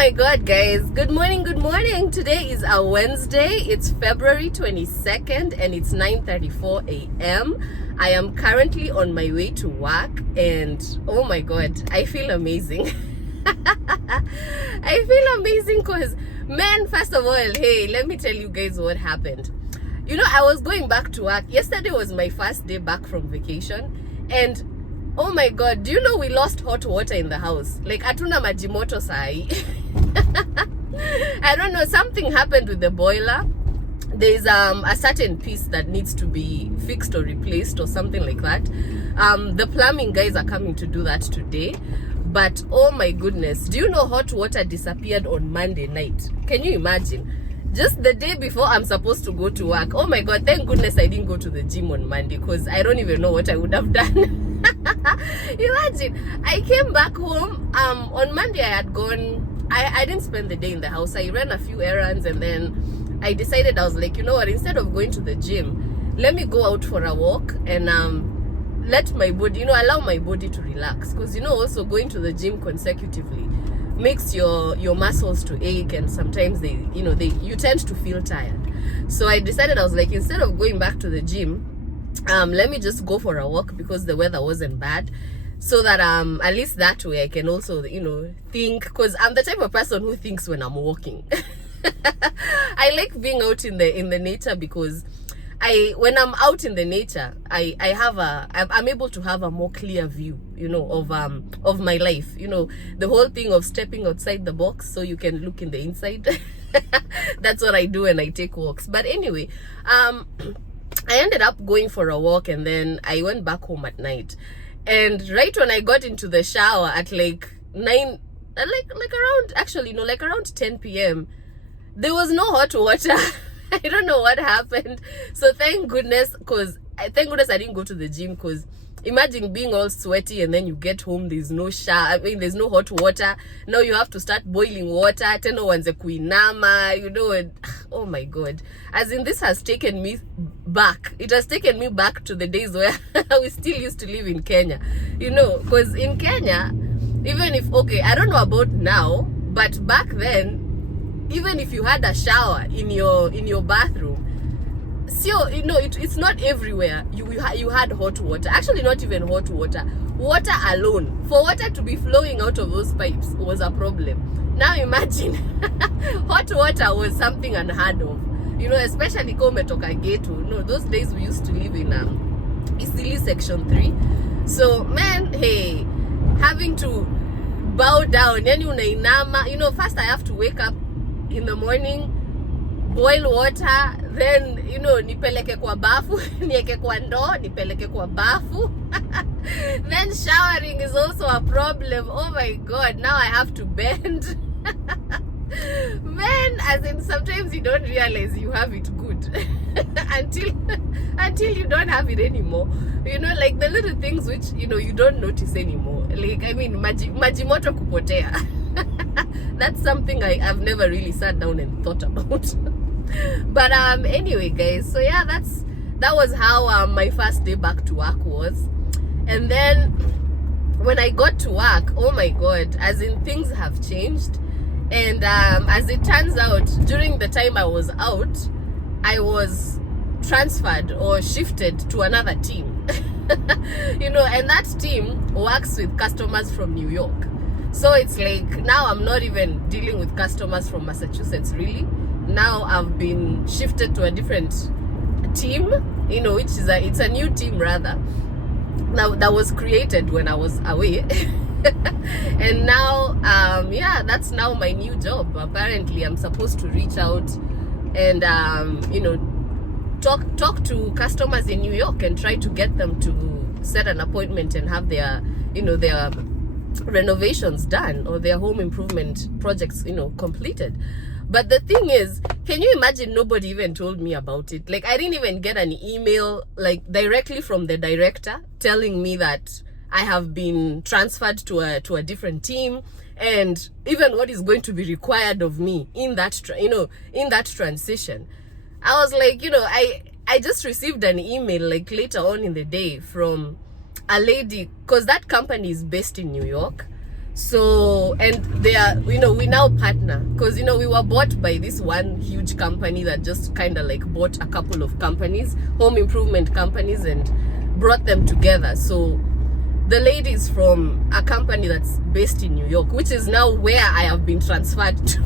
my god, guys, good morning. Today is a Wednesday. It's February 22nd and it's 9:34 a.m. I am currently on my way to work and oh my god, I feel amazing. I feel amazing because, man, first of all, hey, let me tell you guys what happened. You know, I was going back to work. Yesterday was my first day back from vacation and oh my god, do you know we lost hot water in the house? Like, atuna majimoto sai. I don't know, something happened with the boiler. There's a certain piece that needs to be fixed or replaced or something like that. The plumbing guys are coming to do that today. But oh my goodness, do you know hot water disappeared on Monday night? Can you imagine? Just the day before I'm supposed to go to work. Oh my god, thank goodness I didn't go to the gym on Monday because I don't even know what I would have done. Imagine, I came back home. On Monday I had gone, I didn't spend the day in the house. I ran a few errands and then I decided, I was like, you know what, instead of going to the gym, let me go out for a walk and let my body, allow my body to relax. Because also going to the gym consecutively makes your muscles to ache, and sometimes you tend to feel tired. So I decided, I was like, instead of going back to the gym, let me just go for a walk because the weather wasn't bad, so that at least that way I can also think, because I'm the type of person who thinks when I'm walking. I like being out in the nature because when I'm out in the nature, I'm able to have a more clear view, of my life. The whole thing of stepping outside the box so you can look in the inside. That's what I do when I take walks. But anyway, I ended up going for a walk and then I went back home at night. And right when I got into the shower at like 9, around 10 p.m, there was no hot water. I don't know what happened. So thank goodness I didn't go to the gym, because imagine being all sweaty and then you get home, there's no shower, there's no hot water. Now you have to start boiling water. Teno wanze kuinama, and oh my god. As in, this has taken me back. It has taken me back to the days where we still used to live in Kenya. Because in Kenya, even if, okay, I don't know about now, but back then, even if you had a shower in your bathroom, so it's not everywhere you had hot water. Actually, not even hot water alone, for water to be flowing out of those pipes was a problem. Now imagine, hot water was something unheard of, especially umetoka ghetto. Those days we used to live in Isili section 3. So man, hey, having to bow down, then unainama, first I have to wake up in the morning, boil water, then nipeleke kwa bafu, nieke kwa ndoo, nipeleke kwa bafu. Then showering is also a problem. Oh my god, now I have to bend. Man, as in, sometimes you don't realize you have it good until you don't have it anymore. Like the little things which you don't notice anymore. Like, majimoto kupotea. That's something I've never really sat down and thought about. But anyway, guys, so yeah, that was how my first day back to work was. And then when I got to work, oh my god, as in, things have changed. And as it turns out, during the time I was out, I was transferred or shifted to another team. And that team works with customers from New York. So it's like, now I'm not even dealing with customers from Massachusetts, really. Now I've been shifted to a different team, which is it's a new team rather. Now that was created when I was away. And now, yeah, that's now my new job. Apparently, I'm supposed to reach out and, talk to customers in New York and try to get them to set an appointment and have their, their renovations done or their home improvement projects completed. But the thing is, can you imagine, nobody even told me about it? Like, I didn't even get an email like directly from the director telling me that I have been transferred to a different team, and even what is going to be required of me in that in that transition. I was like, I just received an email like later on in the day from a lady, because that company is based in New York. So, and they are, we now partner, because we were bought by this one huge company that just kind of like bought a couple of companies, home improvement companies, and brought them together. So the lady is from a company that's based in New York, which is now where I have been transferred to.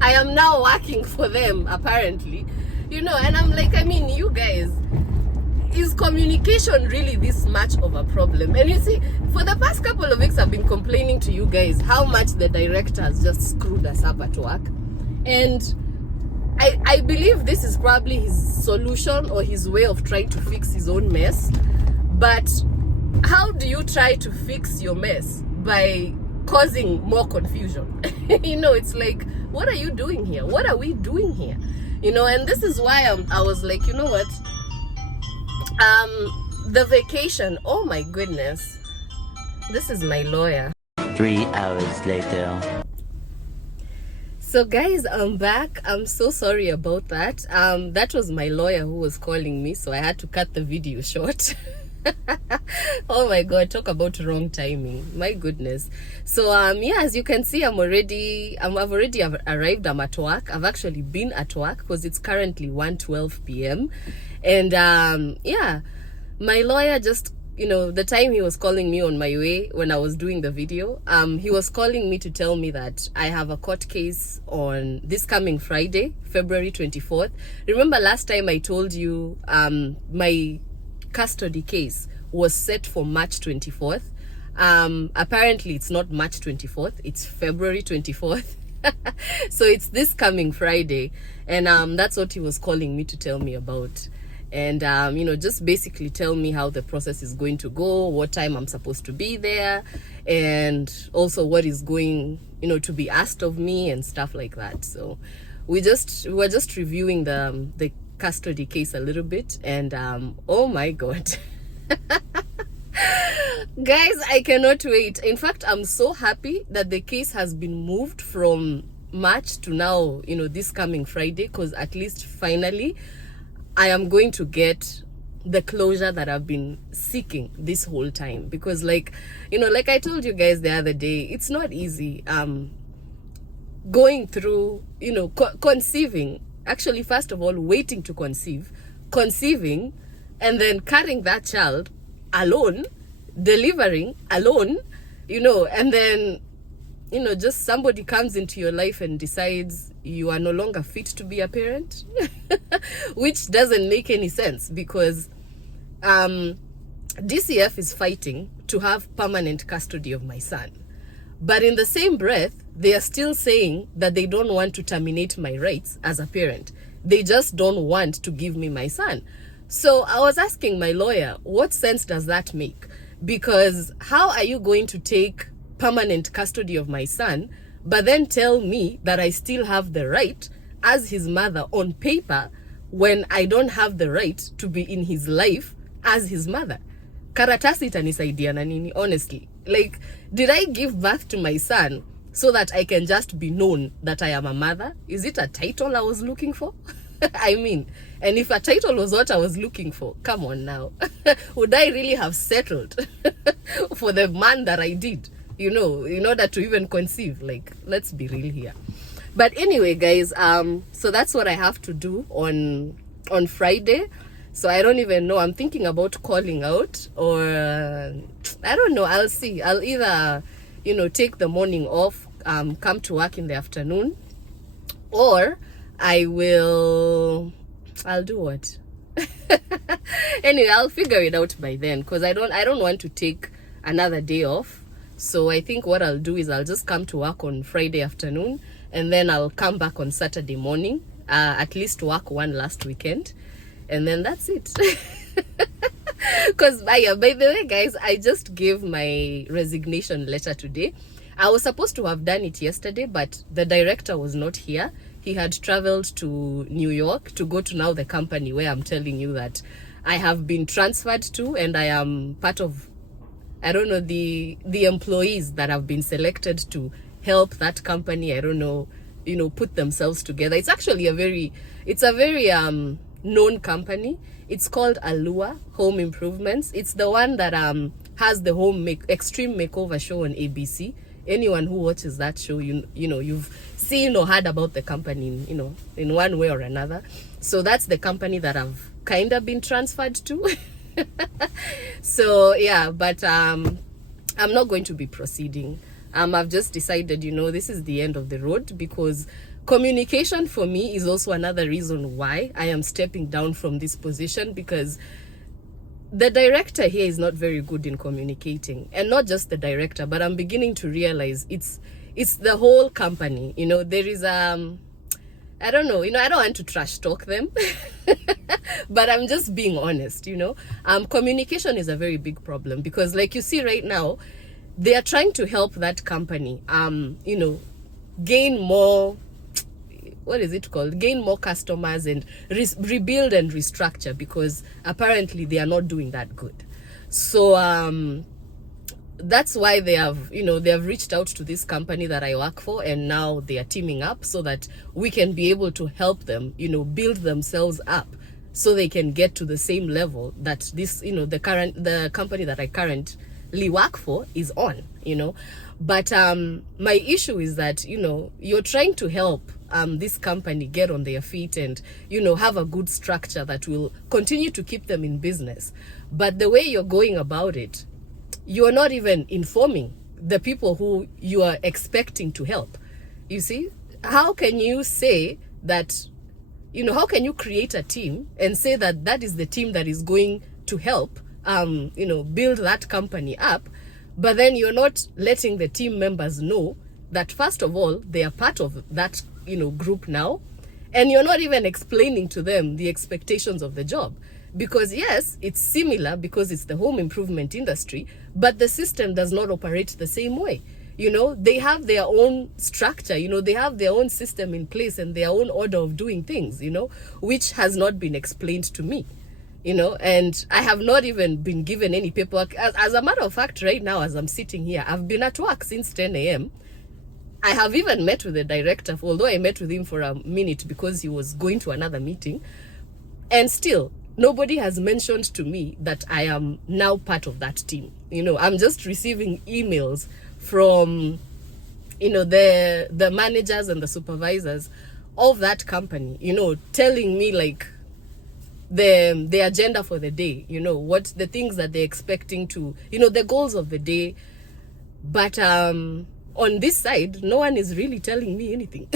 I am now working for them, apparently, and I'm like, I mean, you guys, is communication really this much of a problem? And you see, for the past couple of weeks, I've been complaining to you guys how much the director has just screwed us up at work. And I believe this is probably his solution or his way of trying to fix his own mess. But how do you try to fix your mess? By causing more confusion. It's like, what are you doing here? What are we doing here? And this is why I was like, you know what? The vacation, oh my goodness, this is my lawyer. 3 hours later. So guys, I'm back. I'm so sorry about that. That was my lawyer who was calling me, so I had to cut the video short. Oh my god, talk about wrong timing, my goodness. So yeah, as you can see, I've already arrived. I'm at work. I've actually been at work because it's currently 1:12 p.m. and yeah, my lawyer just, the time he was calling me on my way when I was doing the video, he was calling me to tell me that I have a court case on this coming Friday, February 24th. Remember last time I told you my custody case was set for March 24th. Apparently it's not March 24th, it's February 24th. So it's this coming Friday, and that's what he was calling me to tell me about. And just basically tell me how the process is going to go, what time I'm supposed to be there, and also what is going to be asked of me and stuff like that. So we were just reviewing the custody case a little bit, and oh my god. Guys, I cannot wait. In fact, I'm so happy that the case has been moved from March to now, this coming Friday, because at least finally I am going to get the closure that I've been seeking this whole time. Because like I told you guys the other day, it's not easy going through, conceiving, actually, first of all, waiting to conceive, conceiving, and then carrying that child alone, delivering alone, and then, just somebody comes into your life and decides you are no longer fit to be a parent, which doesn't make any sense, because DCF is fighting to have permanent custody of my son. But in the same breath, they are still saying that they don't want to terminate my rights as a parent. They just don't want to give me my son. So I was asking my lawyer, what sense does that make? Because how are you going to take permanent custody of my son, but then tell me that I still have the right as his mother on paper, when I don't have the right to be in his life as his mother? Karatasi itanisaidia na nini, honestly? Like, did I give birth to my son so that I can just be known that I am a mother? Is it a title I was looking for? I mean, and if a title was what I was looking for, come on now. Would I really have settled for the man that I did, in order to even conceive? Like, let's be real here. But anyway, guys, so that's what I have to do on Friday. So I don't even know. I'm thinking about calling out, or I don't know. I'll see. I'll either, take the morning off, come to work in the afternoon, or I'll do what? Anyway, I'll figure it out by then, because I don't want to take another day off. So I think what I'll do is I'll just come to work on Friday afternoon, and then I'll come back on Saturday morning, at least work one last weekend, and then that's it. Because by the way, guys, I just gave my resignation letter today. I was supposed to have done it yesterday, but the director was not here. He had traveled to New York to go to now the company where I'm telling you that I have been transferred to, and I am part of, I don't know, the employees that have been selected to help that company, I don't know, put themselves together. It's actually a very known company. It's called Alua Home Improvements. It's the one that has the extreme makeover show on ABC. anyone who watches that show, you know, you've seen or heard about the company, in one way or another. So that's the company that I've kind of been transferred to. So yeah, but I'm not going to be proceeding. I've just decided, this is the end of the road, because communication for me is also another reason why I am stepping down from this position, because the director here is not very good in communicating. And not just the director, but I'm beginning to realize it's the whole company. There is I don't know, I don't want to trash talk them, but I'm just being honest. Communication is a very big problem, because like you see right now, they are trying to help that company gain more, what is it called, gain more customers and rebuild and restructure, because apparently they are not doing that good. So that's why they have reached out to this company that I work for, and now they are teaming up so that we can be able to help them build themselves up, so they can get to the same level that this the company that I currently work for is on. But my issue is that you're trying to help this company get on their feet and have a good structure that will continue to keep them in business. But the way you're going about it, you're not even informing the people who you are expecting to help. You see, how can you say that, how can you create a team and say that that is the team that is going to help, build that company up, but then you're not letting the team members know that, first of all, they are part of that, group now, and you're not even explaining to them the expectations of the job. Because yes, it's similar because it's the home improvement industry, but the system does not operate the same way. They have their own structure, they have their own system in place and their own order of doing things, which has not been explained to me, and I have not even been given any paperwork. As a matter of fact, right now, as I'm sitting here, I've been at work since 10 a.m. I have even met with the director, although I met with him for a minute because he was going to another meeting, and still, nobody has mentioned to me that I am now part of that team. I'm just receiving emails from, the managers and the supervisors of that company, telling me like the agenda for the day, what the things that they're expecting to, the goals of the day. But on this side, no one is really telling me anything,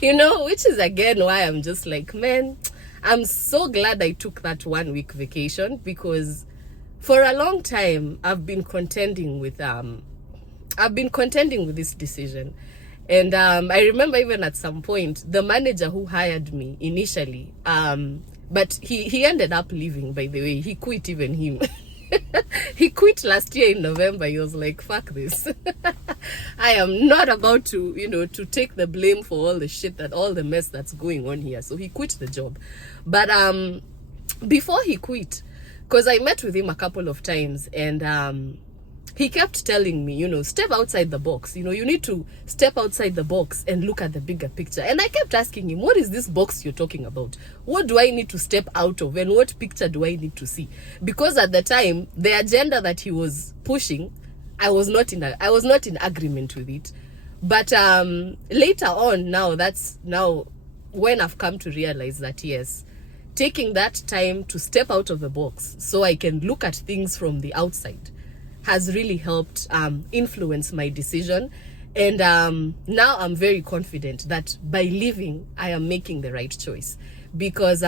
which is again why I'm just like, man, I'm so glad I took that 1 week vacation, because for a long time I've been contending with this decision. And I remember even at some point, the manager who hired me initially, but he ended up leaving, by the way. He quit, even him. He quit last year in November. He was like, fuck this. I am not about to, to take the blame for all the shit, all the mess that's going on here. So he quit the job. But before he quit, because I met with him a couple of times, and he kept telling me, step outside the box. You need to step outside the box and look at the bigger picture. And I kept asking him, what is this box you're talking about? What do I need to step out of? And what picture do I need to see? Because at the time, the agenda that he was pushing, I was not in agreement with it. But later on, that's when I've come to realize that, yes, taking that time to step out of the box so I can look at things from the outside has really helped influence my decision. And now I'm very confident that by leaving, I am making the right choice, because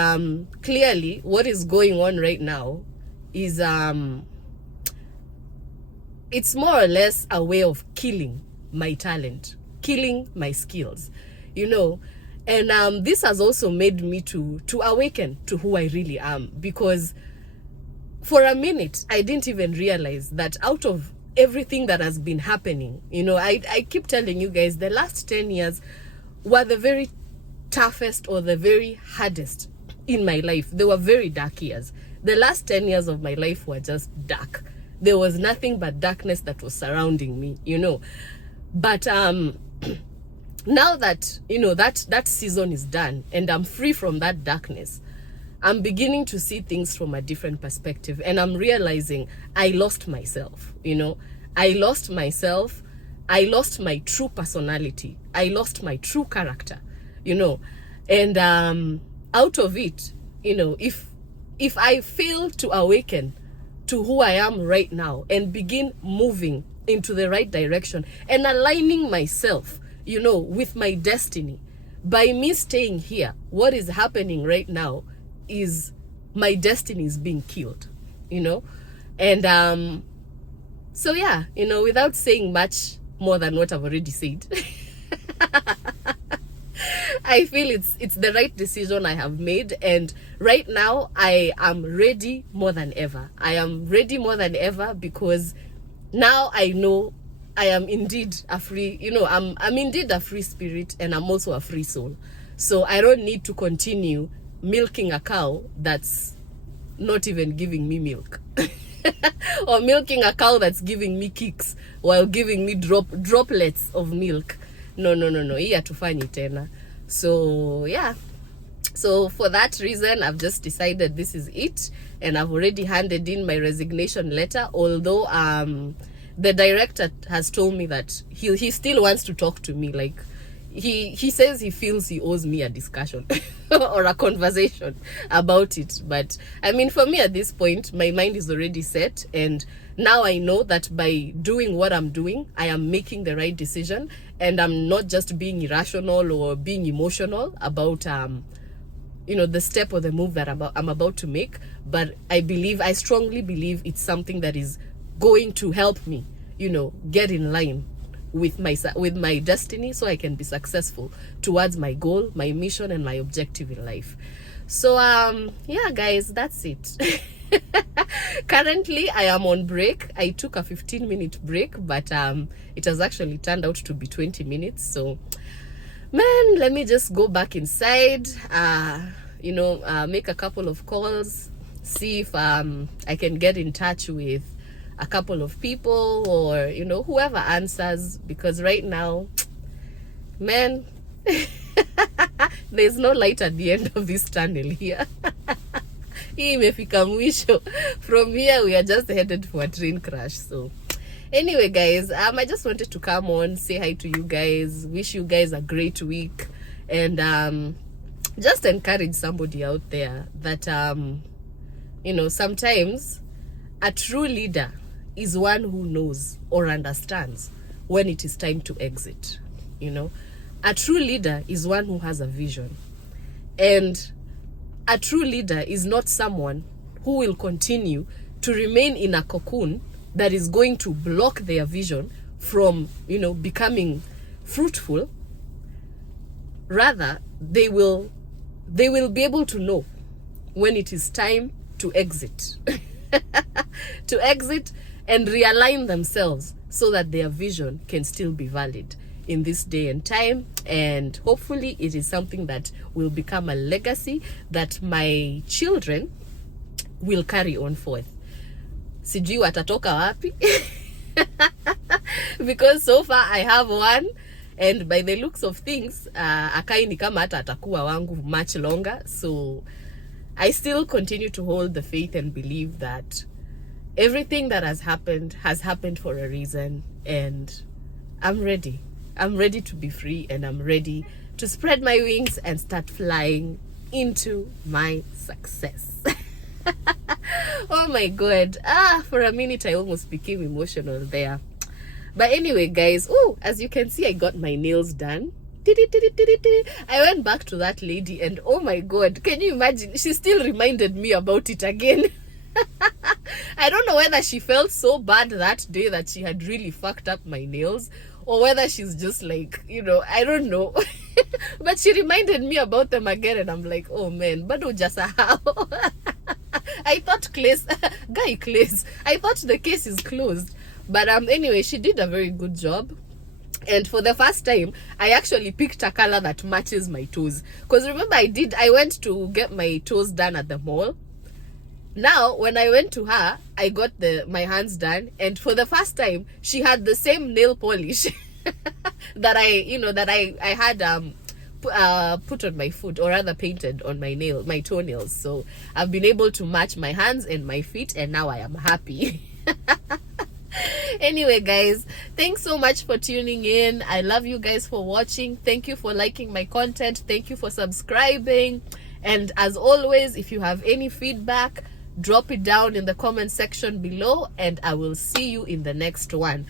clearly what is going on right now is it's more or less a way of killing my talent, killing my skills, and this has also made me to awaken to who I really am, because for a minute, I didn't even realize that out of everything that has been happening, I keep telling you guys, the last 10 years were the very toughest or the very hardest in my life. They were very dark years. The last 10 years of my life were just dark. There was nothing but darkness that was surrounding me, But now that, that season is done and I'm free from that darkness, I'm beginning to see things from a different perspective, and I'm realizing I lost myself, I lost myself. I lost my true personality. I lost my true character, you know. And out of it, you know, if I fail to awaken to who I am right now and begin moving into the right direction and aligning myself, you know, with my destiny, by me staying here, what is happening right now is my destiny is being killed, you know. And so yeah, you know, without saying much more than what I've already said, I feel it's the right decision I have made, and right now I am ready more than ever. I am ready more than ever because now I know I am indeed a free, you know, I'm indeed a free spirit, and I'm also a free soul. So I don't need to continue milking a cow that's not even giving me milk. Or milking a cow that's giving me kicks while giving me droplets of milk. No. Hii hatufanyi tena. So yeah. So for that reason, I've just decided this is it, and I've already handed in my resignation letter, although the director has told me that he still wants to talk to me. Like he says he feels he owes me a discussion or a conversation about it. But I mean, for me at this point, my mind is already set, and now I know that by doing what I'm doing, I am making the right decision, and I'm not just being irrational or being emotional about you know, the step or the move that I'm about to make. But I strongly believe it's something that is going to help me, you know, get in line with my destiny, so I can be successful towards my goal, my mission, and my objective in life. So yeah guys, that's it. Currently I am on break. I took a 15-minute break, but it has actually turned out to be 20 minutes. So man, let me just go back inside, you know, make a couple of calls, see if I can get in touch with a couple of people, or you know, whoever answers, because right now, man, there's no light at the end of this tunnel here. Hii imefika mwisho. From here we are just headed for a train crash. So anyway guys, I just wanted to come on, say hi to you guys, wish you guys a great week, and just encourage somebody out there that you know, sometimes a true leader is one who knows or understands when it is time to exit. You know, a true leader is one who has a vision, and a true leader is not someone who will continue to remain in a cocoon that is going to block their vision from, you know, becoming fruitful. Rather, they will be able to know when it is time to exit. To exit and realign themselves so that their vision can still be valid in this day and time. And hopefully it is something that will become a legacy that my children will carry on forth. Sijui watatoka wapi. Because so far I have one, and by the looks of things, akai ni kama hata atakuwa wangu much longer. So I still continue to hold the faith and believe that everything that has happened for a reason, and I'm ready. I'm ready to be free, and I'm ready to spread my wings and start flying into my success. Oh my God. For a minute I almost became emotional there. But anyway guys, oh, as you can see, I got my nails done. I went back to that lady, and oh my God, can you imagine? She still reminded me about it again. I don't know whether she felt so bad that day that she had really fucked up my nails, or whether she's just like, you know, I don't know. But she reminded me about them again, and I'm like, oh man, bado jasahau. I thought I thought the case is closed. But anyway, she did a very good job. And for the first time, I actually picked a color that matches my toes. Because remember, I went to get my toes done at the mall. Now, when I went to her, I got my hands done. And for the first time, she had the same nail polish that I had put on my foot, or rather painted on my toenails. So I've been able to match my hands and my feet, and now I am happy. Anyway, guys, thanks so much for tuning in. I love you guys for watching. Thank you for liking my content. Thank you for subscribing. And as always, if you have any feedback, drop it down in the comment section below, and I will see you in the next one.